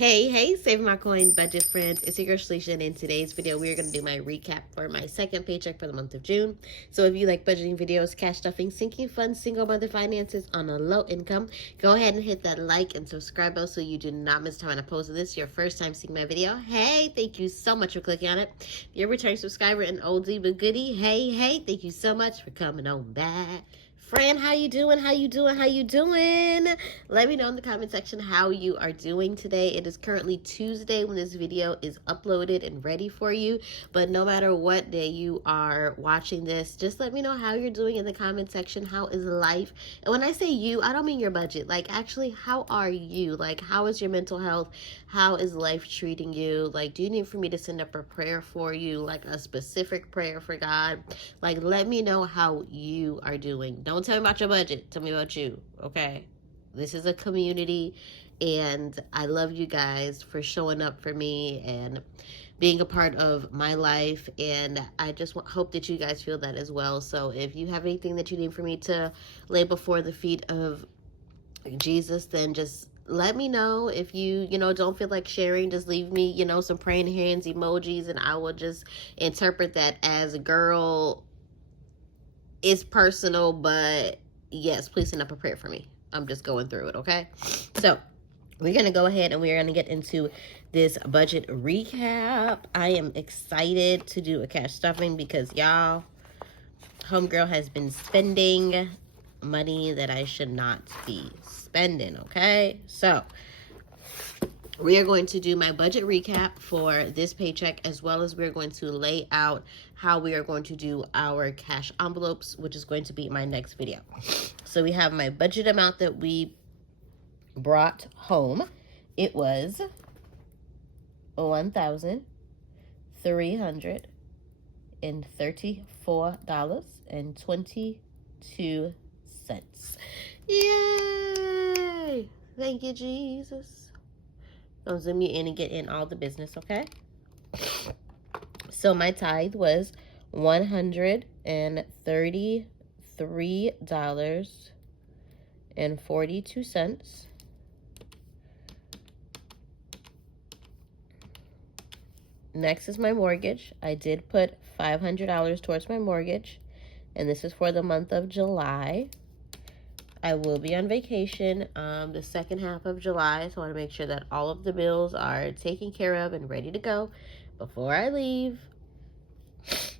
Hey, save my coin budget friends. It's your girl Shalisha, and in today's video, we are going to do my recap for my second paycheck for the month of June. So if you like budgeting videos, cash stuffing, sinking funds, single mother finances on a low income, go ahead and hit that like and subscribe bell so you do not miss time when I post this. Your first time seeing my video, hey, thank you so much for clicking on it. If you're a return subscriber and oldie but goodie, hey, thank you so much for coming on back. Friend, how you doing? How you doing? Let me know in the comment section how you are doing today. It is currently Tuesday when this video is uploaded and ready for you. But no matter what day you are watching this, just let me know how you're doing in the comment section. How is life? And when I say you, I don't mean your budget. Like, actually, how are you? Like, how is your mental health? How is life treating you? Like, do you need for me to send up a prayer for you? Like, a specific prayer for God? Like, let me know how you are doing. Don't tell me about your budget. Tell me about you, okay? This is a community, and I love you guys for showing up for me and being a part of my life, and I just hope that you guys feel that as well. So if you have anything that you need for me to lay before the feet of Jesus, then just let me know. If you don't feel like sharing, just leave me some praying hands emojis, and I will just interpret that as, girl, it's personal, but yes, please send up a prayer for me. I'm just going through it, okay? So we're going to go ahead and we're going to get into this budget recap. I am excited to do a cash stuffing because, y'all, homegirl has been spending money that I should not be spending, okay? So we are going to do my budget recap for this paycheck, as well as we're going to lay out how we are going to do our cash envelopes, which is going to be my next video. So we have my budget amount that we brought home. It was $1,334.22. Yay! Thank you, Jesus. Don't zoom you in and get in all the business, okay? So my tithe was $133.42. Next is my mortgage. I did put $500 towards my mortgage, and this is for the month of July. I will be on vacation the second half of July, so I want to make sure that all of the bills are taken care of and ready to go before I leave.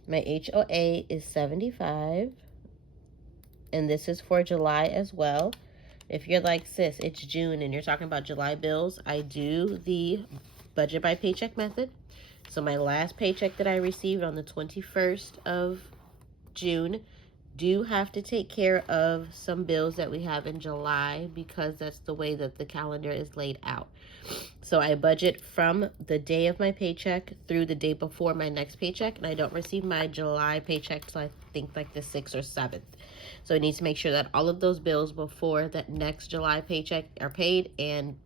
My HOA is $75, and this is for July as well. If you're like, sis, it's June and you're talking about July bills, I do the budget by paycheck method. So my last paycheck that I received on the 21st of June do have to take care of some bills that we have in July, because that's the way that the calendar is laid out. So I budget from the day of my paycheck through the day before my next paycheck, and I don't receive my July paycheck till I think like the 6th or 7th. So I need to make sure that all of those bills before that next July paycheck are paid and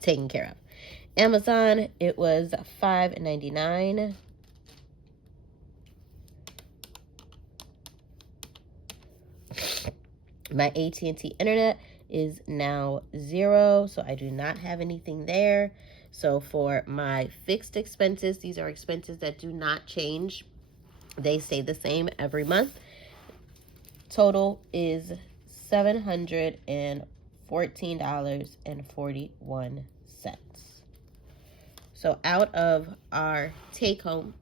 taken care of. Amazon, it was $5.99. My AT&T internet is now 0, so I do not have anything there. So for my fixed expenses, these are expenses that do not change. They stay the same every month. Total is $714.41. So out of our take home,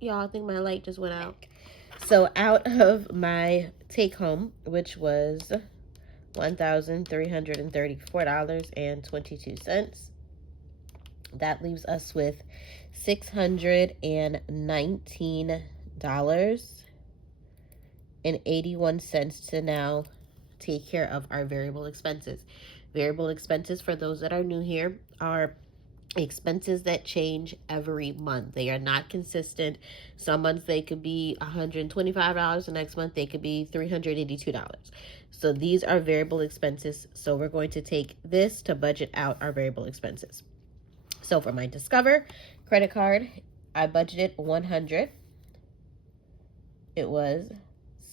y'all, I think my light just went out. So out of my take home, which was $1,334.22, that leaves us with $619.81 to now take care of our variable expenses. Variable expenses, for those that are new here, are expenses that change every month. They are not consistent. Some months they could be $125. The next month they could be $382. So these are variable expenses. So we're going to take this to budget out our variable expenses. So for my Discover credit card, I budgeted $100. It was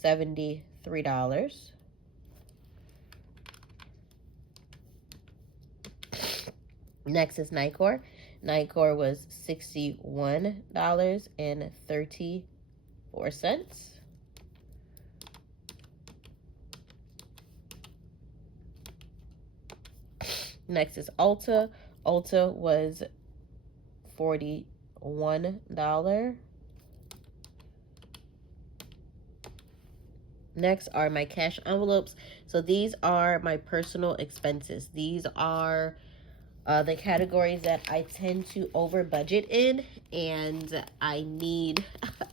$73. Next is Nicor. Nicor was $61.34. Next is Ulta. Ulta was $41. Next are my cash envelopes. So these are my personal expenses. These are the categories that I tend to over budget in, and I need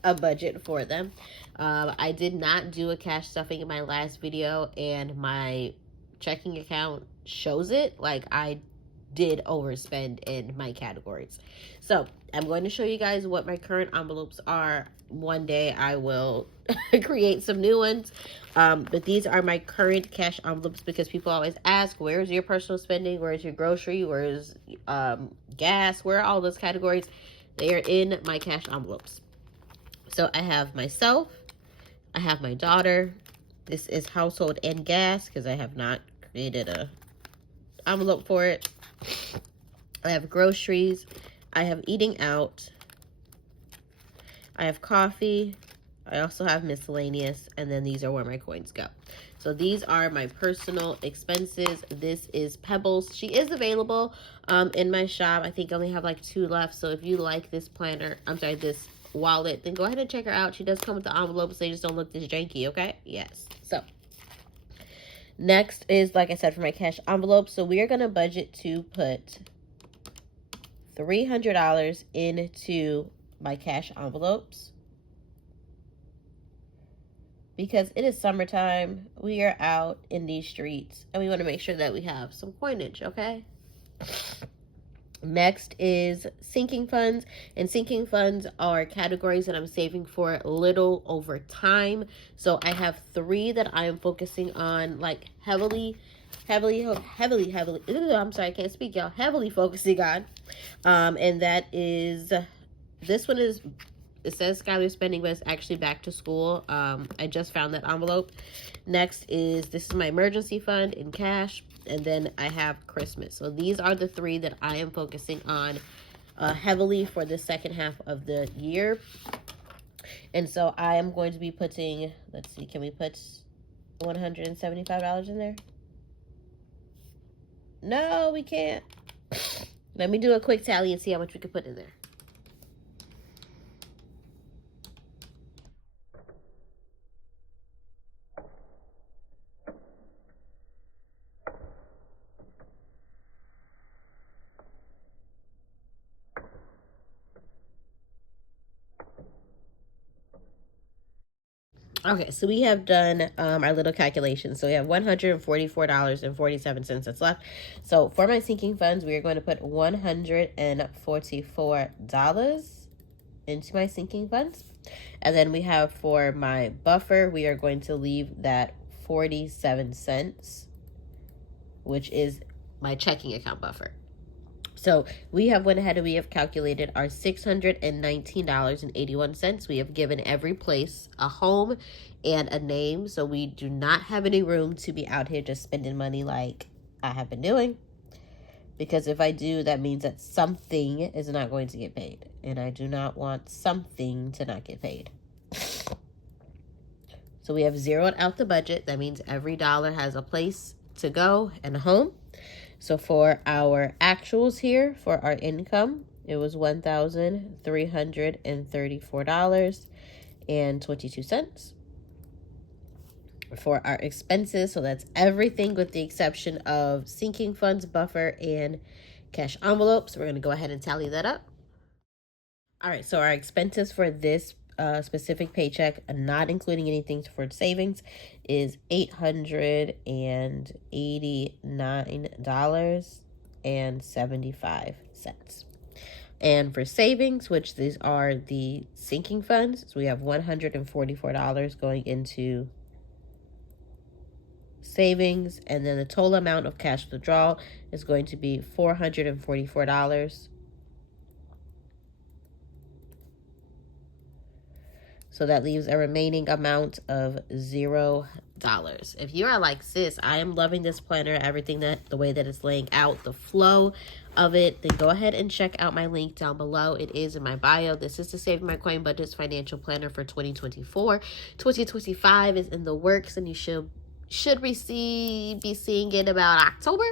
a budget for them. I did not do a cash stuffing in my last video, and my checking account shows it. Like, I did overspend in my categories. So I'm going to show you guys what my current envelopes are. One day I will create some new ones. But these are my current cash envelopes because people always ask, where's your personal spending? Where's your grocery? Where's gas? Where are all those categories? They are in my cash envelopes. So I have myself. I have my daughter. This is household and gas because I have not created a envelope for it. I have groceries. I have eating out. I have coffee. I also have miscellaneous, and then these are where my coins go. So these are my personal expenses. This is Pebbles. She is available in my shop. I think I only have like 2 left. So if you like this planner, this wallet, then go ahead and check her out. She does come with the envelopes. They just don't look this janky, okay? Yes. So next is, like I said, for my cash envelope. So we are going to budget to put $300 into my cash envelopes. Because it is summertime, we are out in these streets, and we want to make sure that we have some coinage, okay? Next is sinking funds, and sinking funds are categories that I'm saving for little over time. So I have 3 that I am focusing on, like heavily, I'm sorry, I can't speak, y'all, heavily focusing on. And that is, this one is, it says Skylar spending, but it's actually back to school. I just found that envelope. Next is, this is my emergency fund in cash. And then I have Christmas. So these are the 3 that I am focusing on heavily for the second half of the year. And so I am going to be putting, let's see, can we put $175 in there? No, we can't. Let me do a quick tally and see how much we can put in there. Okay, so we have done our little calculation. So we have $144.47 that's left. So for my sinking funds, we are going to put $144 into my sinking funds. And then we have for my buffer, we are going to leave that 47 cents, which is my checking account buffer. So we have went ahead and we have calculated our $619.81. We have given every place a home and a name. So we do not have any room to be out here just spending money like I have been doing. Because if I do, that means that something is not going to get paid. And I do not want something to not get paid. So we have zeroed out the budget. That means every dollar has a place to go and a home. So for our actuals here, for our income, it was $1,334.22. For our expenses, so that's everything with the exception of sinking funds, buffer, and cash envelopes. We're going to go ahead and tally that up. All right, so our expenses for this specific paycheck, not including anything for savings, is $889.75. And for savings, which these are the sinking funds, so we have $144 going into savings, and then the total amount of cash withdrawal is going to be $444. So that leaves a remaining amount of $0. If you are like, sis, I am loving this planner, everything, that the way that it's laying out, the flow of it, then go ahead and check out my link down below. It is in my bio. This is the Save My Coin Budgets Financial Planner for 2024. 2025 is in the works, and you should be seeing it about October.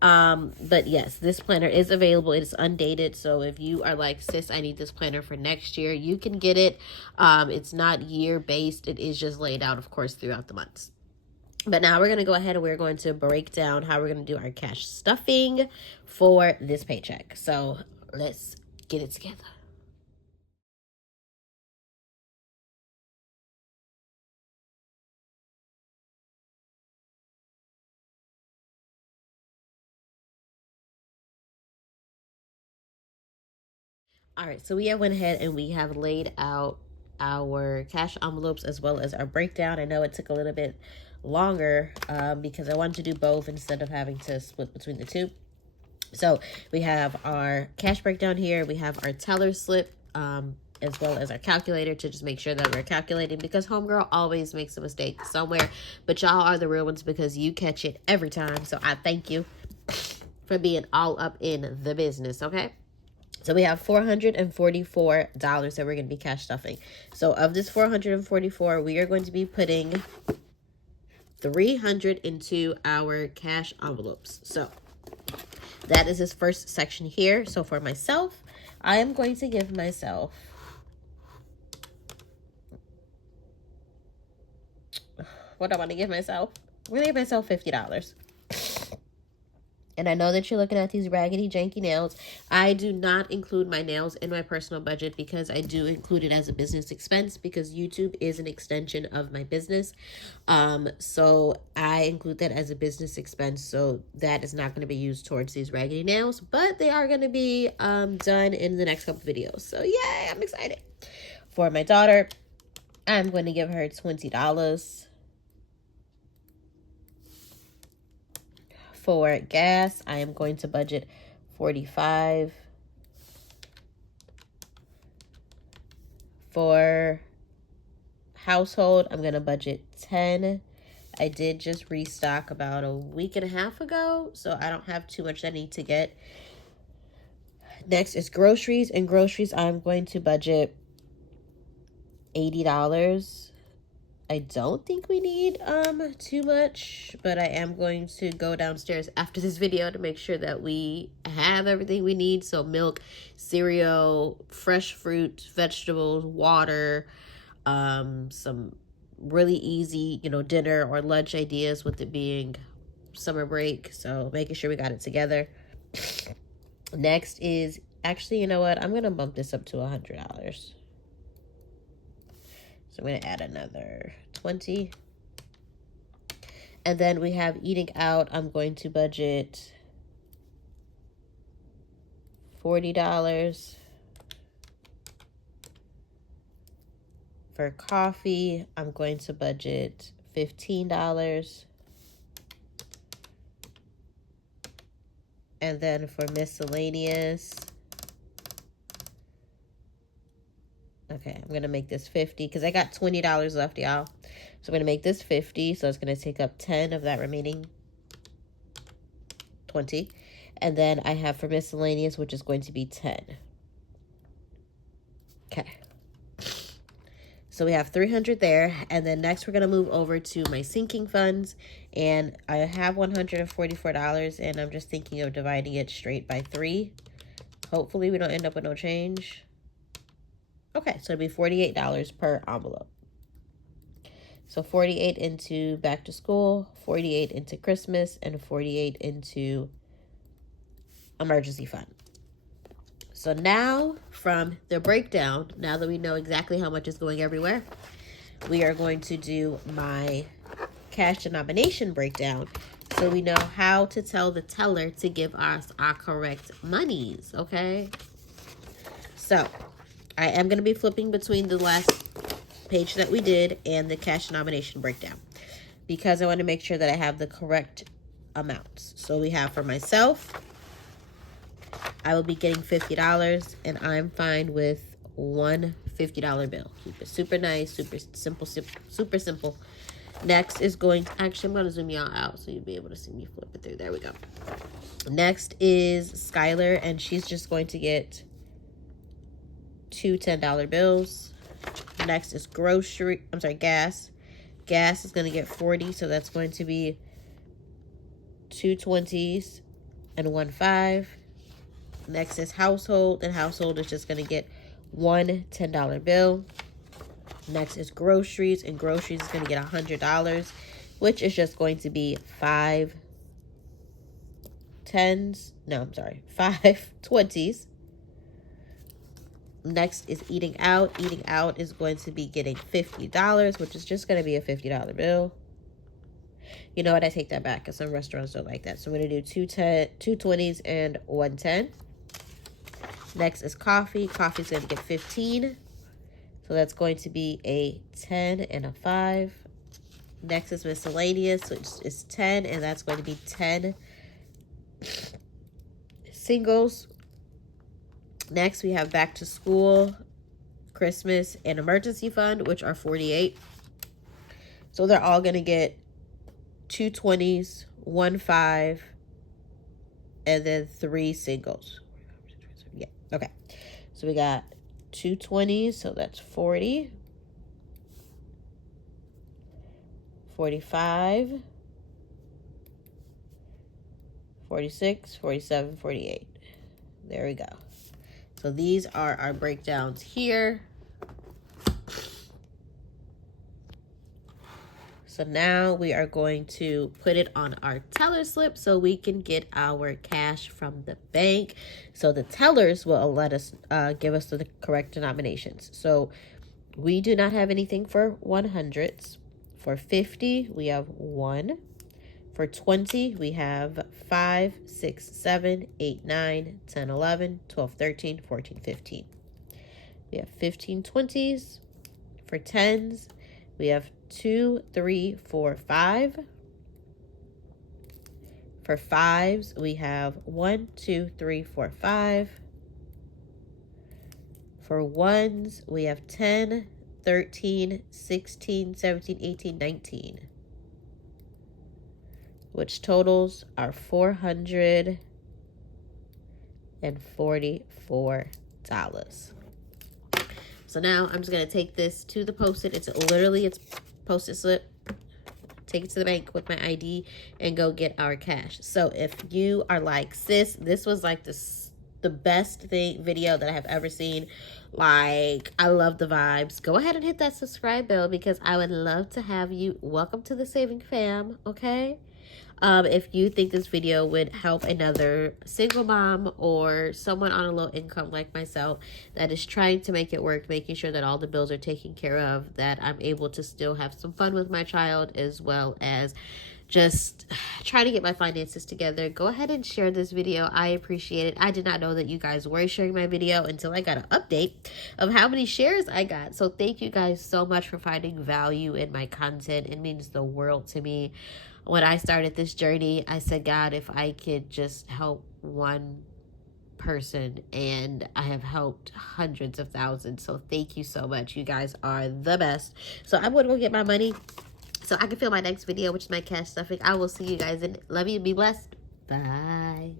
But yes, this planner is available. It is undated, so if you are like, sis, I need this planner for next year, you can get it. It's not year based. It is just laid out, of course, throughout the months. But now we're going to go ahead and we're going to break down how we're going to do our cash stuffing for this paycheck. So let's get it together. All right, so we have went ahead and we have laid out our cash envelopes as well as our breakdown. I know it took a little bit longer because I wanted to do both instead of having to split between the two. So we have our cash breakdown here. We have our teller slip as well as our calculator to just make sure that we're calculating, because homegirl always makes a mistake somewhere. But y'all are the real ones because you catch it every time. So I thank you for being all up in the business, okay? So we have $444 that we're going to be cash stuffing. So of this $444, we are going to be putting $300 into our cash envelopes. So that is this first section here. So for myself, I am going to give myself what I want to give myself. I'm going to give myself $50. And I know that you're looking at these raggedy, janky nails. I do not include my nails in my personal budget because I do include it as a business expense because YouTube is an extension of my business. So I include that as a business expense. So that is not going to be used towards these raggedy nails, but they are going to be done in the next couple videos. So yay, I'm excited. For my daughter, I'm going to give her $20. For gas, I am going to budget $45. For household, I'm going to budget $10. I did just restock about a week and a half ago, so I don't have too much I need to get. Next is groceries. And groceries, I'm going to budget $80. I don't think we need too much, but I am going to go downstairs after this video to make sure that we have everything we need. So milk, cereal, fresh fruit, vegetables, water, some really easy, dinner or lunch ideas with it being summer break. So making sure we got it together. Next is, actually, you know what? I'm going to bump this up to $100. So I'm going to add another 20. And then we have eating out. I'm going to budget $40. For coffee, I'm going to budget $15. And then for miscellaneous, okay, I'm going to make this $50 because I got $20 left, y'all. So I'm going to make this $50. So it's going to take up 10 of that remaining 20. And then I have for miscellaneous, which is going to be 10. Okay. So we have $300 there. And then next we're going to move over to my sinking funds. And I have $144. And I'm just thinking of dividing it straight by 3. Hopefully we don't end up with no change. Okay, so it'd be $48 per envelope. So 48 into back to school, 48 into Christmas, and 48 into emergency fund. So now from the breakdown, now that we know exactly how much is going everywhere, we are going to do my cash denomination breakdown so we know how to tell the teller to give us our correct monies, okay? So I am going to be flipping between the last page that we did and the cash denomination breakdown because I want to make sure that I have the correct amounts. So we have for myself, I will be getting $50 and I'm fine with one $50 bill. Keep it super nice, super simple, super simple. Next is going to, actually I'm going to zoom y'all out so you'll be able to see me flip it through. There we go. Next is Skylar, and she's just going to get 2 $10 bills. Next is gas. Gas is going to get 40, so that's going to be 2 20s and 1 5. Next is household, and household is just going to get 1 $10 bill. Next is groceries, and groceries is going to get $100, which is just going to be 5 10s. No, I'm sorry, 5 20s. Next is eating out. Eating out is going to be getting $50, which is just going to be a $50 bill. You know what? I take that back because some restaurants don't like that. So I'm going to do 2 20s and 1 10. Next is coffee. Coffee is going to get 15. So that's going to be a 10 and a 5. Next is miscellaneous, which is 10, and that's going to be 10 singles. Next, we have back to school, Christmas, and emergency fund, which are 48. So they're all going to get 2 20s, 1 5, and then 3 singles. Yeah, okay. So we got 2 20s, so that's 40, 45, 46, 47, 48. There we go. So these are our breakdowns here. So now we are going to put it on our teller slip so we can get our cash from the bank. So the tellers will let us give us the correct denominations. So we do not have anything for 100s. For 50, we have 1. For 20, we have 5, 6, 7, 8, 9, 10, 11, 12, 13, 14, 15. We have 15 20s. For 10s, we have 2, 3, 4, 5. For 5s, we have 1, 2, 3, 4, 5. For 1s, we have 10, 13, 16, 17, 18, 19. Which totals are $444. So now I'm just going to take this to the post-it. It's post-it slip. Take it to the bank with my ID and go get our cash. So if you are like, sis, this was like the best video that I have ever seen. Like, I love the vibes. Go ahead and hit that subscribe bell because I would love to have you. Welcome to the Saving Fam, okay? If you think this video would help another single mom or someone on a low income like myself that is trying to make it work, making sure that all the bills are taken care of, that I'm able to still have some fun with my child as well as just try to get my finances together, go ahead and share this video. I appreciate it. I did not know that you guys were sharing my video until I got an update of how many shares I got. So thank you guys so much for finding value in my content. It means the world to me. When I started this journey, I said, God, if I could just help one person, and I have helped hundreds of thousands. So thank you so much. You guys are the best. So I'm going to go get my money so I can film my next video, which is my cash stuffing. I will see you guys in it. Love you. Be blessed. Bye.